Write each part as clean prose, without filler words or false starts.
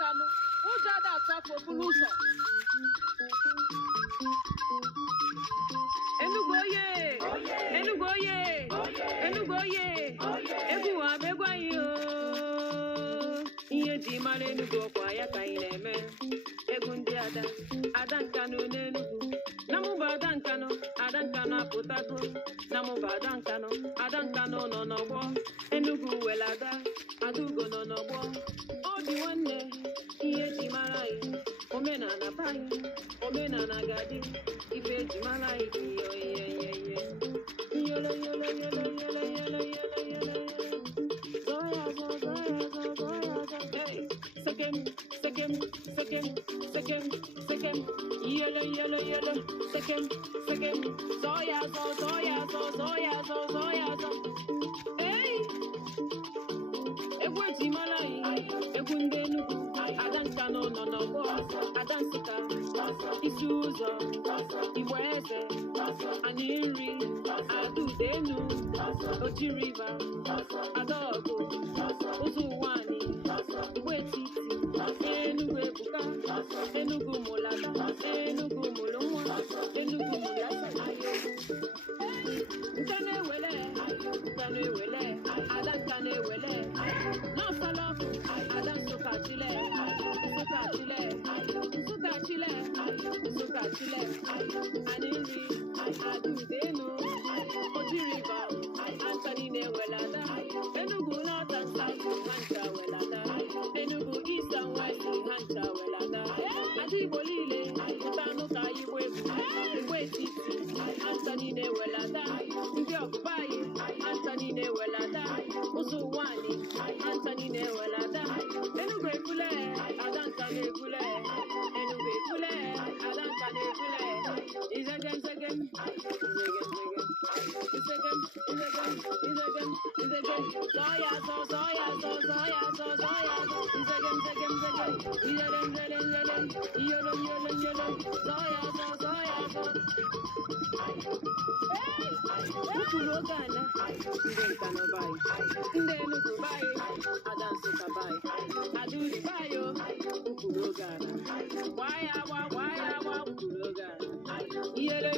Kanu, ụjọ ada atapụ okporo ụzọ. Enugu oye, Enugu oye, Enugu oye, egwu abegwu anyị o. Ihe ji mara Enugu ọkwa ya ka anyị na-eme. Egwu ndị ada Nkanu n'Enugu. Namụba ada Nkanu apụtago. Namụba ada Nkanu nọ n'ọgbọ. Enugu were Adaugo nọ n'ọgbọ. Obi nwanne, ihe ji mara anyị. Omenala be anyị, omenala ga-adị. Ife ji mara anyị dị ihe. Yolo. Zoya. Hey, sekem. Yolo. Sekem. Zoya. Hey, egwu ji mara anyị. Egwu ndị Enugu. Ada Nkanu nọ n'ọgbọ. Ada Nsụka, isi ụzọ, Igbo eze, anyị nri, Adudenu, Oji River, Adaogo, ụzọ ụwa anyị, Igbo etiti, Enugu ebuka, Enugu mụlada, Enugu mụrụ nwa, Enugu mụlada. Nka na-ewele, Ada Nkanu ewele, n'ọsọlọ, Ada Nsụka chile, anyị nri, Adudenu, Oji River, Anthony na-ewelada, Enugu North and South, ha ncha welada, Enugu East and West, ha ncha welada, Ada Igbo niile, pụtanụ ka Igbo Igbo etiti, Anthony na-ewelada, ndị ọgụba anyị, Anthony na-ewelada, ụzọ ụwa anyị, Anthony na-ewelada, Enugu ebule, Ada Nkanu ebule, Enugu ebule, Ada Nkanu ebule, Izegem. Zoya. Yolo. Zoya. Ukuru Ogana, ndị Nkanu bayi, ndị Enugu bayi, Ada Nsụka bayi, Adaugo bayi, Ukuru Ogana, gbaya, Ukuru Ogana. Yele.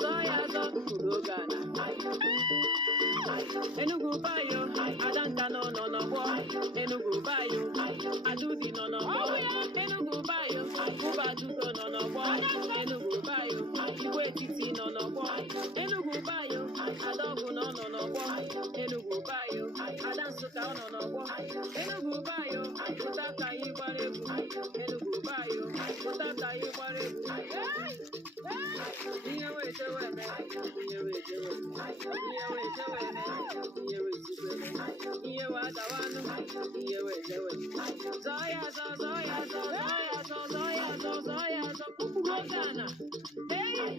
Zoya, Ukuru Ogana. Enugu bayo, Ada Nkanu nọ n'ọgbọ. Enugu bayo, Adaugo nọ n'ọgbọ. Enugu bayo, Adaugo nọ n'ọgbọ. Enugu bayo, Igbo etiti nọ n'ọgbọ. Enugu bayo, Adaogo nọ n'ọgbọ. Enugu bayo, Ada Nsụka nọ n'ọgbọ. Enugu bayo, pụta ka anyị gbara egwu. Enugu bayo, pụta ka anyị gbara egwu. Ihe wejewe eme, ihe wadawanụ, ihe wejewe. Zoya. Ukuru Ogana. Hey!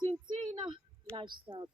Tintim lifestyle.